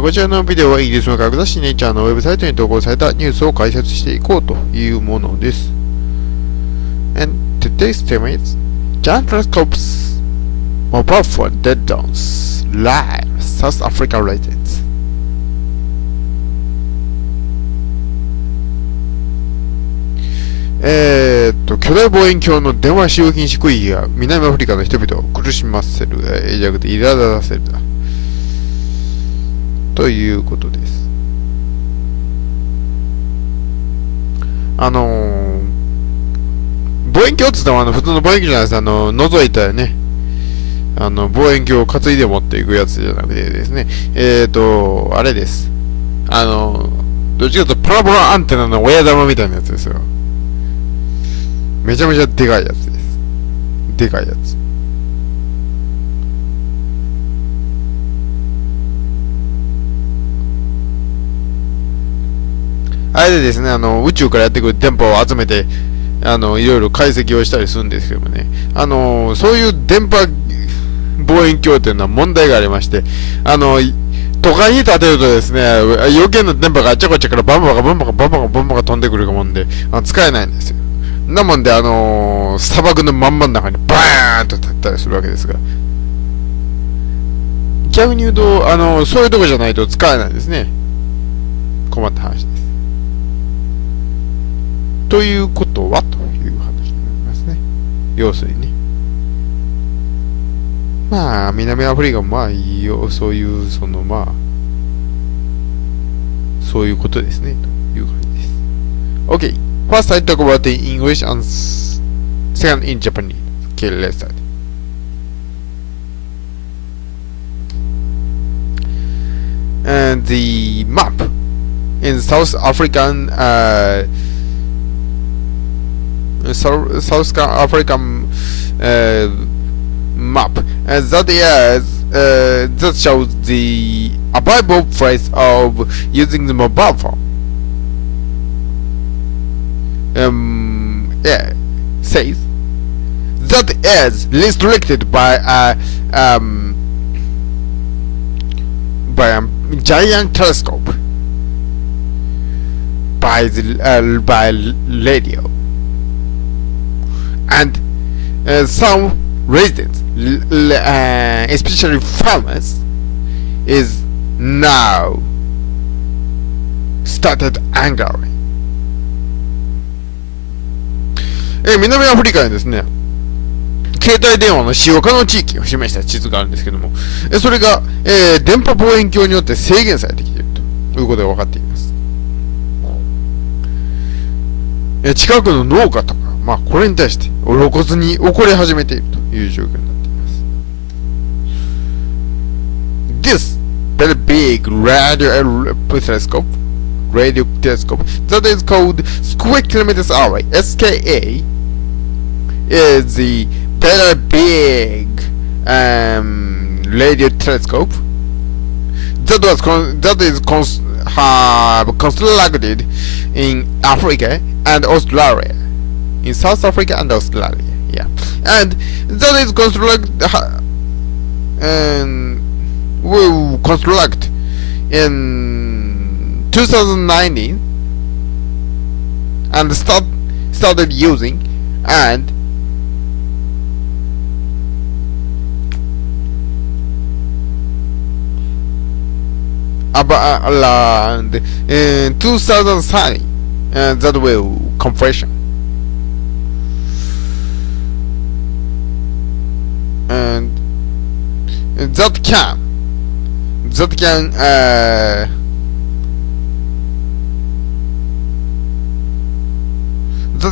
こちらのビデオはイギリスの科学雑誌ネイチャーのウェブサイトに投稿されたニュースを解説していこうというものです。And today's theme is Giant Telescope's mobile phone dead zones live South Africa residents。巨大望遠鏡の電話使用禁止区域が南アフリカの人々を苦しませる、じゃなくて苛立たせるということです。望遠鏡って言っても普通の望遠鏡じゃないです。覗いたらね、望遠鏡を担いで持っていくやつじゃなくてですね、あれです。どっちかというとパラボラアンテナの親玉みたいなやつですよ。めちゃめちゃでかいやつです。でかいやつ。あれでですね、宇宙からやってくる電波を集めて、いろいろ解析をしたりするんですけどもね、そういう電波望遠鏡っていうのは問題がありまして、都会に立てるとですね、余計な電波があっちゃこっちゃからバンバカ飛んでくるもんで、使えないんですよ。なもんで、砂漠の真ん真ん中にバーンと立ったりするわけですが、逆に言うと、そういうとこじゃないと使えないですね。困った話です。ということはという話になりますね。要するにね。まあ、南アフリカもまあいいよ、そういう、そういうことですね、という感じです。OK. First I talk about the English and second in Japanese. Okay, let's start. And the map in South African South African map that shows the available price of using the mobile phone. Says that is restricted by a giant telescope by radio, and some residents, especially farmers, is now started angering. 南アフリカにですね、携帯電話の使用可能地域を示した地図があるんですけども、それが、電波望遠鏡によって制限されてきているということが分かっています。近くの農家とか、まあこれに対して露骨に怒り始めているという状況になっています。This very big radio telescope that is called square kilometers away (SKA) is the very big radio telescope that is constructed in Africa and Australia, in South Africa and Australia, yeah, and that is will construct in 2019 and started using, and about in 2030 that will compression, and that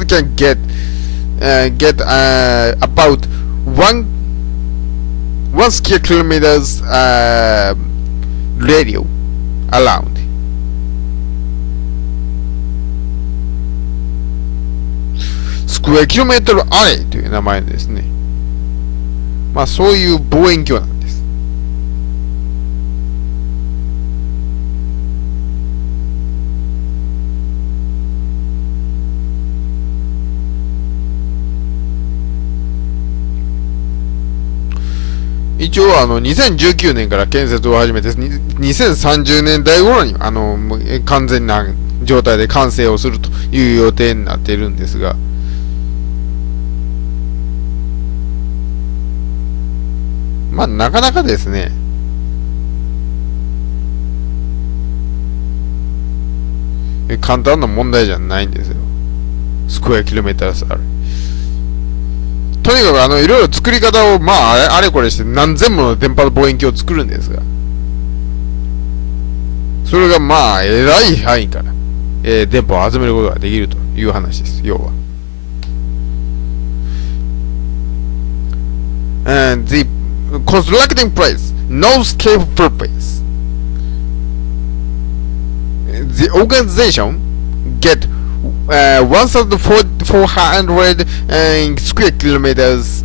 can get about one square kilometers radio around. Square kilometer array という名前ですね。まあそういう望遠鏡なんです。一一応2019年から建設を始めて、2030年代頃に完全な状態で完成をするという予定になっているんですが、まあなかなかですね、簡単な問題じゃないんですよ。スクエアキロメーターある。とにかくいろいろ作り方をあれこれして何千もの電波望遠鏡を作るんですが、それがえらい範囲から、電波を集めることができるという話です。要は。And the constructing price, no scale purpose. The organization get 1,400 square kilometers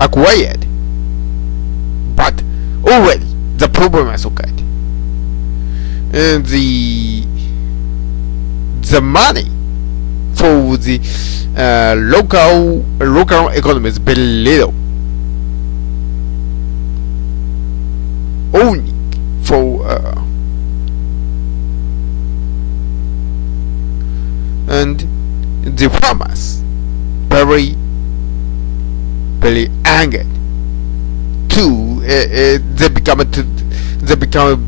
acquired, but already the problem has occurred. And the money for the local economy is very little. Only for and the farmers very angered to they become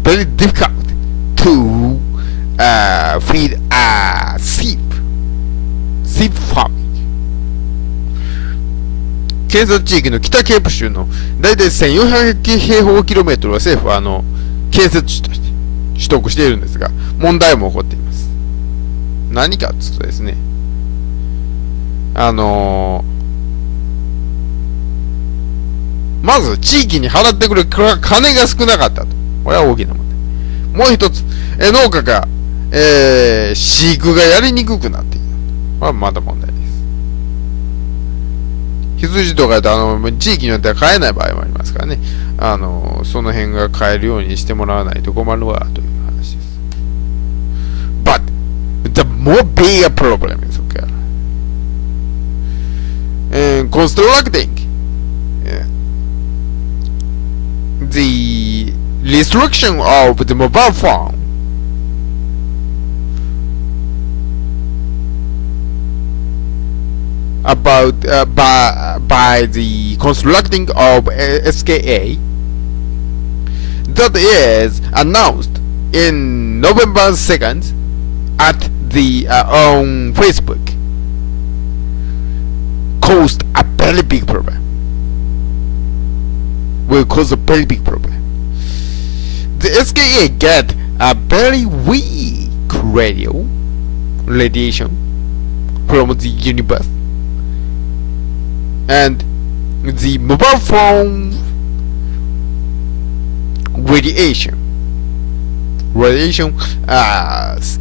very difficult to feed sheep farming. 建設地域の北ケープ州の大体1400平方キロメートルは政府は建設地として取得しているんですが、問題も起こっています。何かというとですね、まず地域に払ってくる金が少なかったと。これは大きな問題。もう一つ、農家が、飼育がやりにくくなっている。これはまだ問題です。羊とかだと地域によっては飼えない場合もありますからね。その辺が飼えるようにしてもらわないと困るわという話です。But the more bigger problem is okay. Constructing the restriction of the mobile phone about by the constructing of SKA that is announced in November 2nd at the on Facebook caused a very big problem. Will cause a very big problem. The SKA get a very weak radiation from the universe, and the mobile phone radiation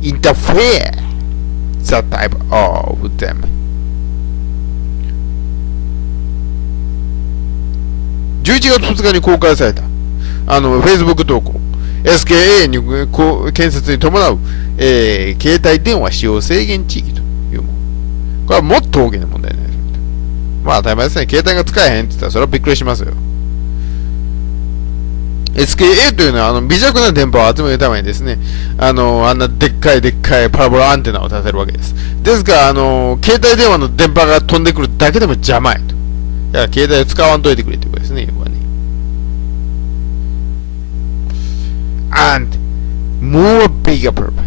interfere that type of them. 11月2日に公開されたFacebook 投稿 SKA に建設に伴う、携帯電話使用制限地域というもの。これはもっと大きな問題になります。まあ当たり前ですね。携帯が使えへんって言ったらそれはびっくりしますよ。SKA というのは微弱な電波を集めるためにですね、あんなでっかいパラボラアンテナを立てるわけです。ですが携帯電話の電波が飛んでくるだけでも邪魔やと。だから携帯を使わんといてくれということですね。要はね。And more bigger problem.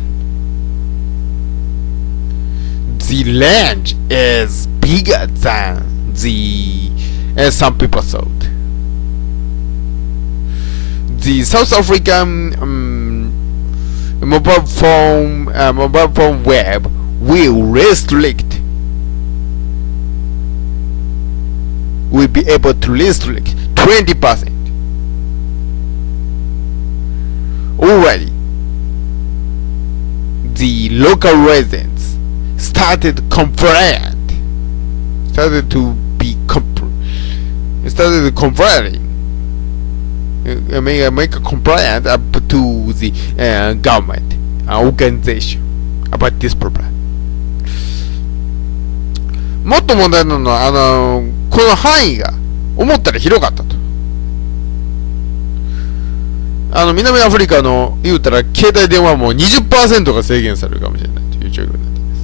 The range is bigger than the some people thought. The South African mobile phone web will be able to restrict 20%. Already, the local residents started complaining make a complaint up to the government organization about this problem. もっと問題なのは、この範囲が思ったら広かったと。南アフリカの言うたら携帯電話も 20% が制限されるかもしれないという状況になっていま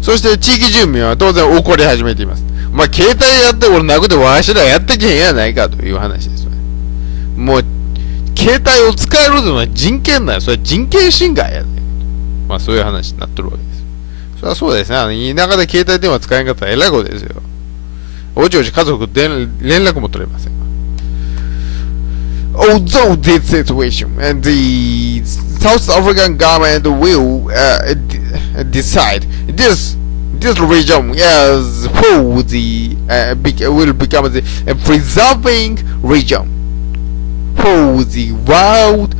す。そして地域住民は当然怒り始めています。まあ、携帯やって俺なくてわしらやってけへんやないかという話ですよね。もう、携帯を使えるのは人権だよ。それは人権侵害やね。まあ、そういう話になってるわけです。それはそうですね。田舎で携帯電話使えんかったらえらいことですよ。おちおち家族で連絡も取れません。Although this situation and the South African government will decide this region as whole will become the preserving region for the world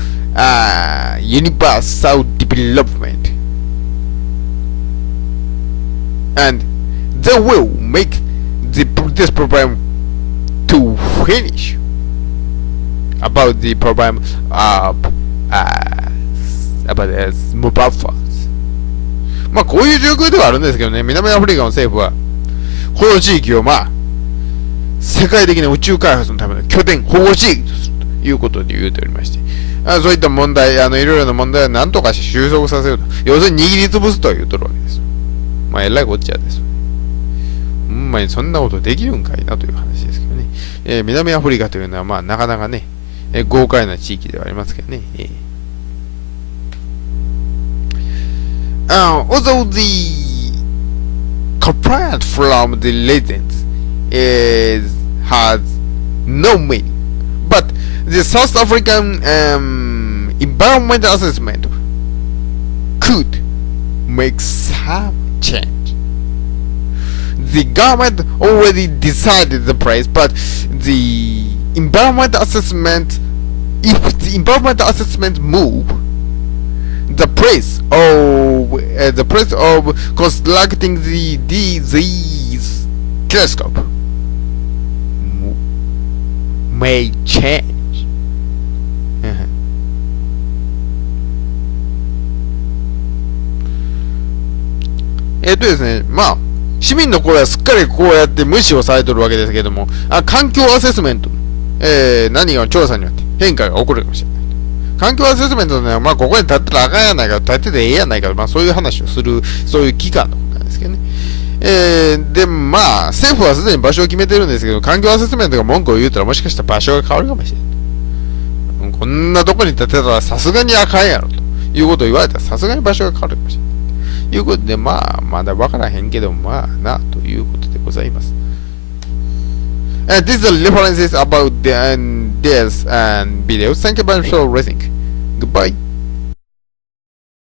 universal development, and they will make this program to finish about the problem of about mobile phones。まあこういう状況ではあるんですけどね、南アフリカの政府はこの地域を世界的な宇宙開発のための拠点保護地域とするということで言うておりまして、そういった問題、いろいろな問題を何とかして収束させようと、要するに握りつぶすと言うとるわけです。まあえらいこっちゃです。ほんまにそんなことできるんかいなという話ですけどね。南アフリカというのはなかなかね、豪快な地域ではありますけどね。Although the complaint from the residents has no meaning, but the South African environmental assessment could make some change. The government already decided the price, but the environmental assessment, if the environmental assessment move, the price of constructing these telescope may change. ですね、まあ市民の声はすっかりこうやって無視をされてるわけですけれども、環境アセスメント、何が調査によって変化が起こるかもしれない。環境アセスメントのは、ここに立ってたらあかんやないか、立っててええやないか、そういう話をする、そういう機関のことなんですけどね。で、政府はすでに場所を決めてるんですけど、環境アセスメントが文句を言うたらもしかしたら場所が変わるかもしれない。こんなとこに立てたらさすがにあかんやろということを言われたらさすがに場所が変わるかもしれない。ということで、まだわからへんけど、ということでございます。These are references about this and videos. Thank you very much for listening. Goodbye.